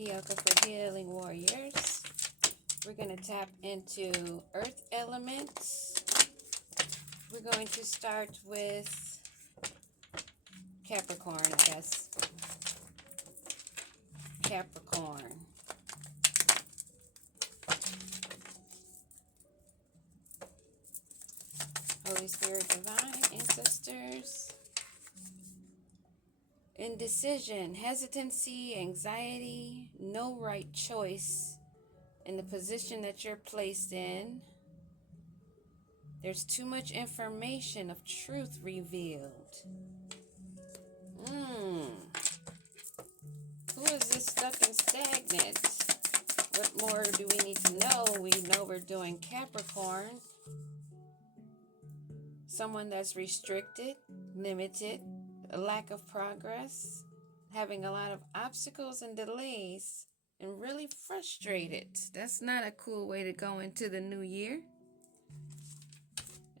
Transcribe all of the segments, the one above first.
Yoga for Healing Warriors. We're going to tap into earth elements. We're going to start with Capricorn, I guess. Capricorn. Holy Spirit, Divine, Ancestors. Indecision, hesitancy, anxiety, no right choice in the position that you're placed in. There's too much information of truth revealed. Who is this stuck and stagnant? What more do we need to know? We know we're doing Capricorn. Someone that's restricted, limited, a lack of progress, having a lot of obstacles and delays, and really frustrated. That's not a cool way to go into the new year.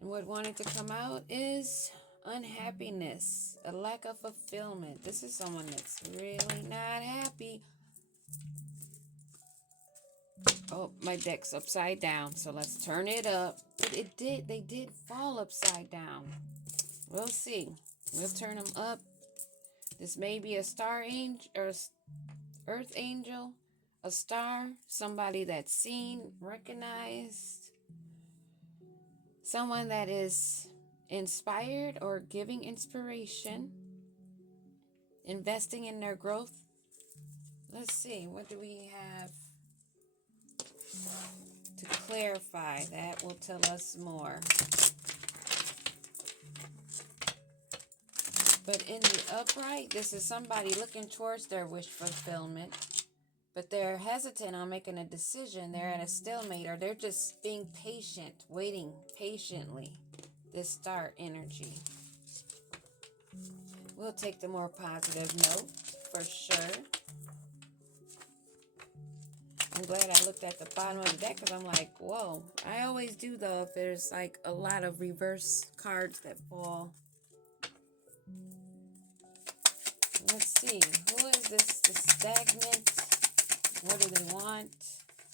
And what wanted to come out is unhappiness, a lack of fulfillment. This is someone that's really not happy. Oh, my deck's upside down, so let's turn it up. But they did fall upside down. We'll see. We'll turn them up. This may be a star angel or earth angel, a star, somebody that's seen, recognized, someone that is inspired or giving inspiration, investing in their growth. Let's see, what do we have to clarify? That will tell us more. But in the upright, this is somebody looking towards their wish fulfillment, but they're hesitant on making a decision. They're at a stalemate, or they're just being patient, waiting patiently. This star energy. We'll take the more positive note for sure. I'm glad I looked at the bottom of the deck because I'm like, whoa. I always do though if there's like a lot of reverse cards that fall. Let's see. Who is this? The stagnant? What do they want?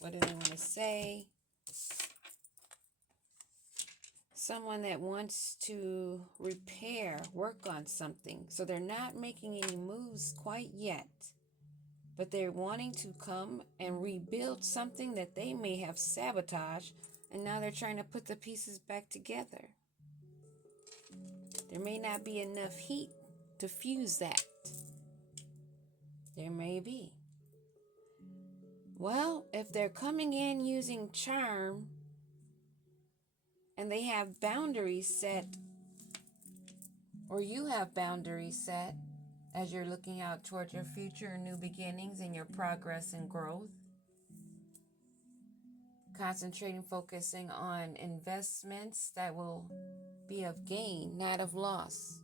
What do they want to say? Someone that wants to repair, work on something. So they're not making any moves quite yet. But they're wanting to come and rebuild something that they may have sabotaged. And now they're trying to put the pieces back together. There may not be enough heat to fuse that. There may be. Well, if they're coming in using charm and they have boundaries set, or you have boundaries set as you're looking out towards your future, new beginnings, and your progress and growth, concentrating, focusing on investments that will be of gain, not of loss.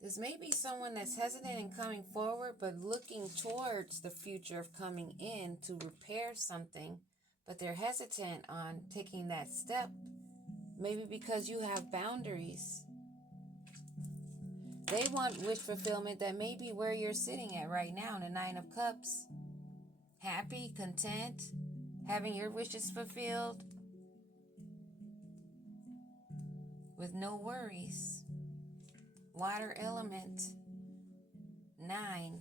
This may be someone that's hesitant in coming forward, but looking towards the future of coming in to repair something, but they're hesitant on taking that step, maybe because you have boundaries. They want wish fulfillment that may be where you're sitting at right now in the Nine of Cups. Happy, content, having your wishes fulfilled with no worries. Water element, 9.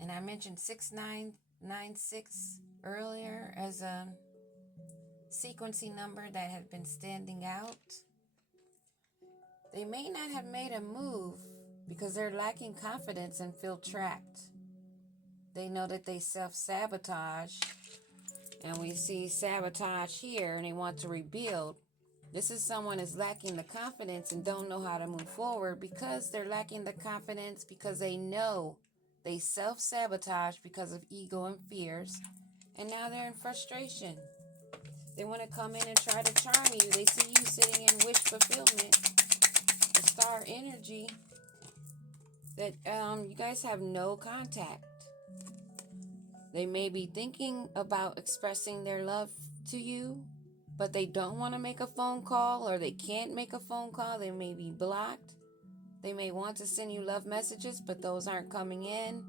And I mentioned 6996 earlier as a sequencing number that had been standing out. They may not have made a move because they're lacking confidence and feel trapped. They know that they self-sabotage, and we see sabotage here, and they want to rebuild. This is someone is lacking the confidence and don't know how to move forward because they're lacking the confidence because they know they self-sabotage because of ego and fears, and now they're in frustration. They want to come in and try to charm you. They see you sitting in wish fulfillment, the star energy, that you guys have no contact. They may be thinking about expressing their love to you, but they don't want to make a phone call, or they can't make a phone call. They may be blocked. They may want to send you love messages, but those aren't coming in.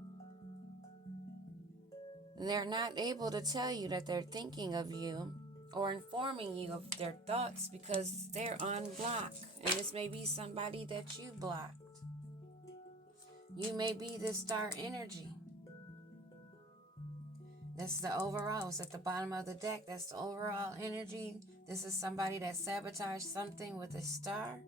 And they're not able to tell you that they're thinking of you or informing you of their thoughts because they're on block. And this may be somebody that you blocked. You may be the star energy. That's the overall. It's at the bottom of the deck. That's the overall energy. This is somebody that sabotaged something with a star.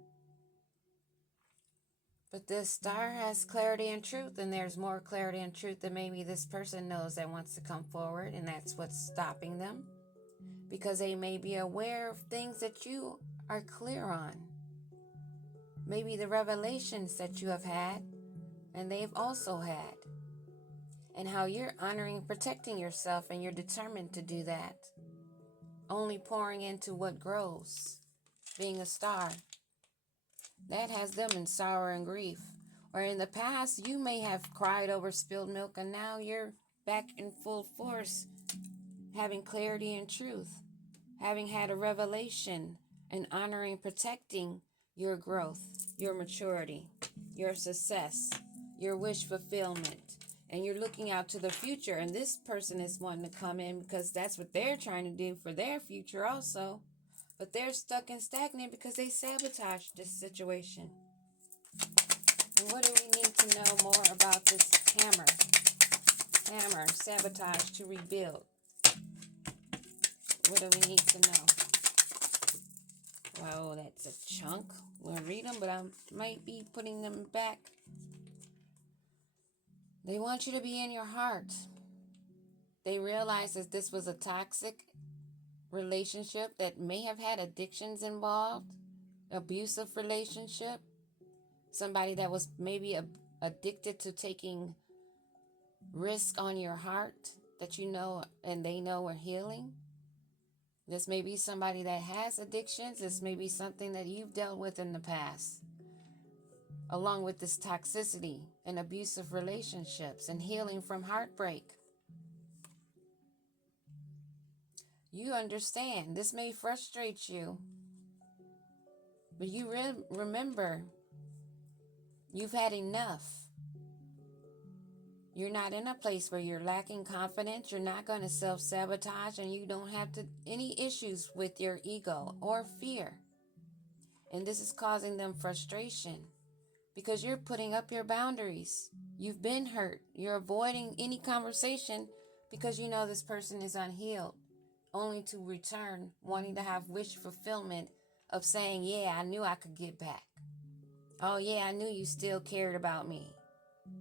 But this star has clarity and truth, and there's more clarity and truth than maybe this person knows that wants to come forward, and that's what's stopping them. Because they may be aware of things that you are clear on. Maybe the revelations that you have had, and they've also had. And how you're honoring and protecting yourself, and you're determined to do that. Only pouring into what grows. Being a star. That has them in sorrow and grief. Or in the past, you may have cried over spilled milk, and now you're back in full force, having clarity and truth, having had a revelation, and honoring, protecting your growth, your maturity, your success, your wish fulfillment. And you're looking out to the future, and this person is wanting to come in because that's what they're trying to do for their future also. But they're stuck and stagnant because they sabotaged this situation. And what do we need to know more about this hammer? Hammer, sabotage to rebuild. What do we need to know? Well, that's a chunk. We'll read them, but I might be putting them back. They want you to be in your heart. They realize that this was a toxic relationship that may have had addictions involved, abusive relationship, somebody that was maybe addicted to taking risk on your heart that you know and they know are healing. This may be somebody that has addictions. This may be something that you've dealt with in the past, along with this toxicity and abusive relationships and healing from heartbreak. You understand. This may frustrate you, but you remember you've had enough. You're not in a place where you're lacking confidence. You're not going to self-sabotage, and you don't have any issues with your ego or fear. And this is causing them frustration because you're putting up your boundaries. You've been hurt. You're avoiding any conversation because you know this person is unhealed, only to return wanting to have wish fulfillment of saying, yeah, I knew I could get back. Oh, yeah, I knew you still cared about me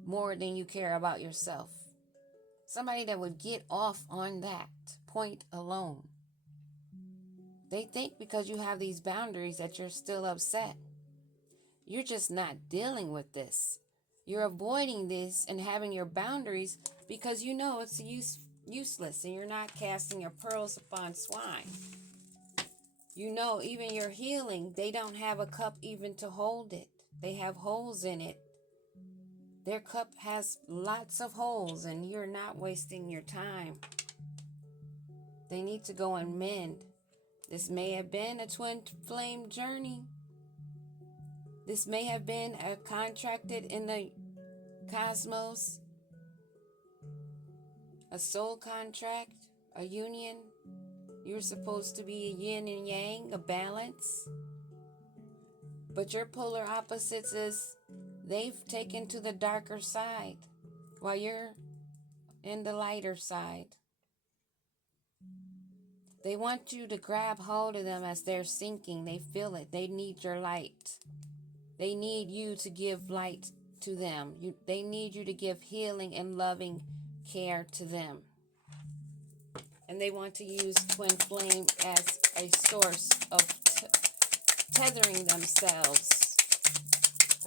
more than you care about yourself. Somebody that would get off on that point alone. They think because you have these boundaries that you're still upset. You're just not dealing with this. You're avoiding this and having your boundaries because you know it's useless, and you're not casting your pearls upon swine. You know, even your healing, they don't have a cup even to hold it. They have holes in it. Their cup has lots of holes, and you're not wasting your time. They need to go and mend. This may have been a twin flame journey. This may have been a contracted in the cosmos, a soul contract, a union. You're supposed to be a yin and yang, a balance. But your polar opposites is they've taken to the darker side while you're in the lighter side. They want you to grab hold of them as they're sinking. They feel it. They need your light. They need you to give light to them. They need you to give healing and loving care to them. And they want to use twin flame as a source of tethering themselves.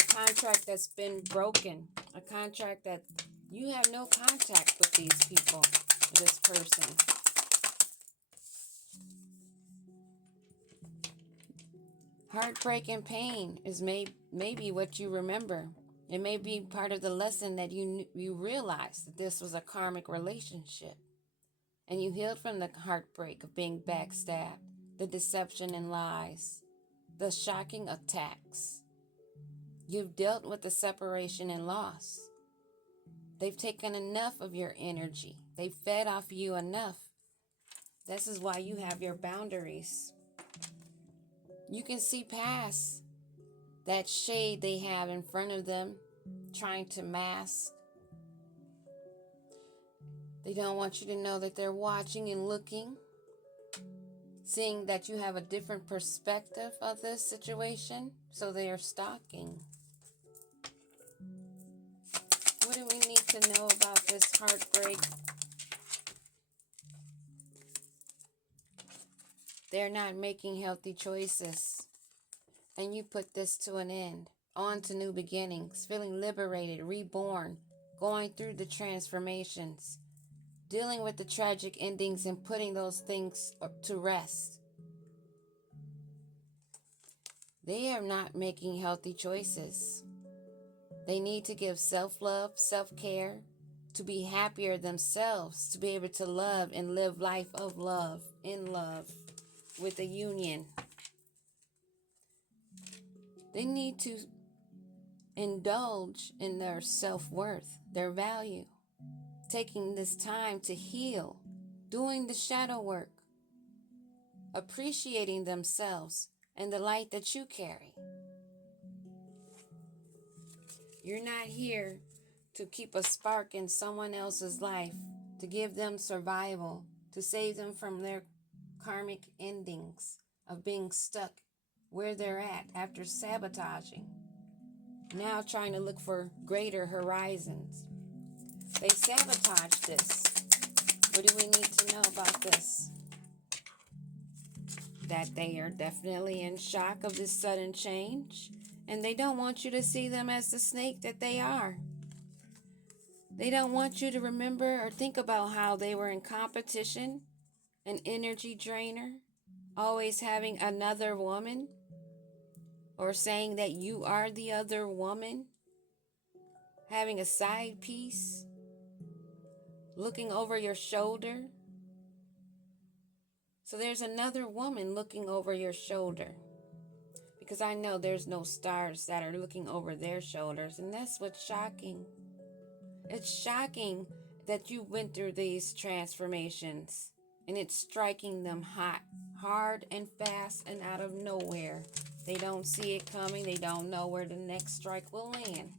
A contract that's been broken. A contract that you have no contact with these people, this person. Heartbreak and pain is maybe what you remember. It may be part of the lesson that you realized that this was a karmic relationship. And you healed from the heartbreak of being backstabbed, the deception and lies, the shocking attacks. You've dealt with the separation and loss. They've taken enough of your energy. They've fed off you enough. This is why you have your boundaries. You can see past that shade they have in front of them, trying to mask. They don't want you to know that they're watching and looking, seeing that you have a different perspective of this situation, so they are stalking. What do we need to know about this heartbreak? They're not making healthy choices. And you put this to an end. On to new beginnings, feeling liberated, reborn, going through the transformations, dealing with the tragic endings and putting those things to rest. They are not making healthy choices. They need to give self-love, self-care, to be happier themselves, to be able to love and live life of love, in love, with a union. They need to indulge in their self-worth, their value, taking this time to heal, doing the shadow work, appreciating themselves and the light that you carry. You're not here to keep a spark in someone else's life, to give them survival, to save them from their karmic endings of being stuck where they're at after sabotaging. Now trying to look for greater horizons. They sabotage this. What do we need to know about this? That they are definitely in shock of this sudden change, and they don't want you to see them as the snake that they are. They don't want you to remember or think about how they were in competition, an energy drainer, always having another woman, or saying that you are the other woman, having a side piece, looking over your shoulder. So there's another woman looking over your shoulder, because I know there's no stars that are looking over their shoulders, and that's what's shocking. It's shocking that you went through these transformations, and it's striking them hot, hard and fast and out of nowhere. They don't see it coming. They don't know where the next strike will land.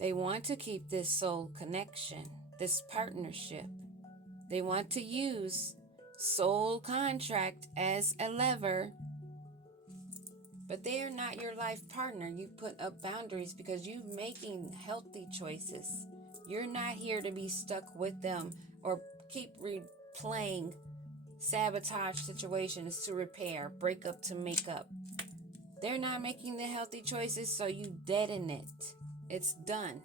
They want to keep this soul connection, this partnership. They want to use soul contract as a lever, but they are not your life partner. You put up boundaries because you're making healthy choices. You're not here to be stuck with them or keep replaying sabotage situations to repair, break up to make up. They're not making the healthy choices, so you deaden it. It's done.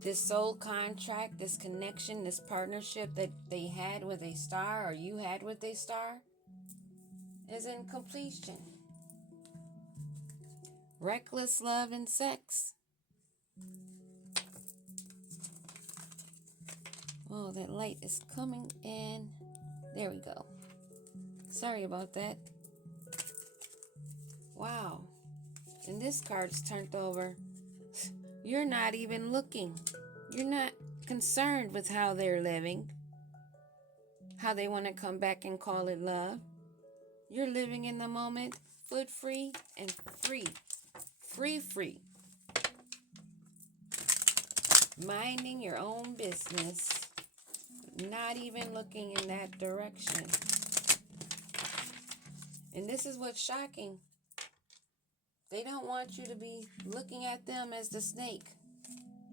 This soul contract, this connection, this partnership that they had with a star, or you had with a star, is in completion. Reckless love and sex. Oh, that light is coming in. There we go. Sorry about that. Wow. And this card's turned over. You're not even looking. You're not concerned with how they're living, how they want to come back and call it love. You're living in the moment, foot free and free. Free. Minding your own business. Not even looking in that direction. And this is what's shocking. They don't want you to be looking at them as the snake,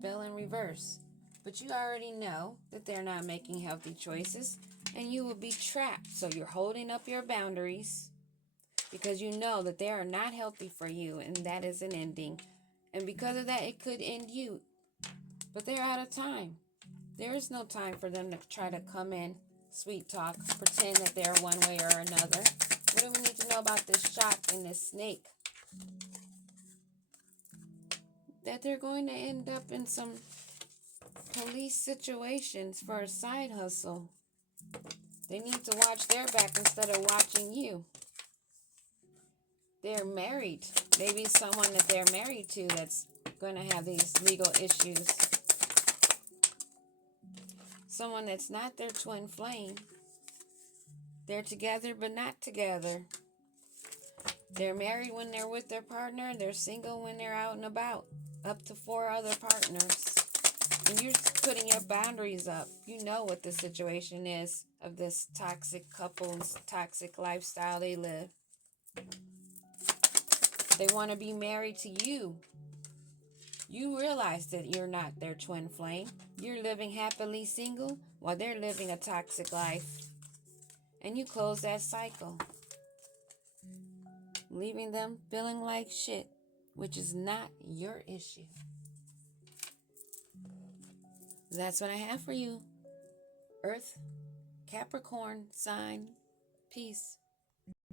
fell in reverse. But you already know that they're not making healthy choices, and you will be trapped. So you're holding up your boundaries because you know that they are not healthy for you, and that is an ending. And because of that, it could end you. But they're out of time. There is no time for them to try to come in, sweet talk, pretend that they're one way or another. What do we need to know about this shark and this snake? That they're going to end up in some police situations for a side hustle. They need to watch their back instead of watching you. they're married. Maybe someone that they're married to that's going to have these legal issues. Someone that's not their twin flame. They're together but not together. They're married when they're with their partner. They're single when they're out and about. Up to 4 other partners. And you're putting your boundaries up. You know what the situation is of this toxic couple's toxic lifestyle they live. They want to be married to you. You realize that you're not their twin flame. You're living happily single while they're living a toxic life. And you close that cycle, leaving them feeling like shit, which is not your issue. That's what I have for you. Earth, Capricorn sign. Peace.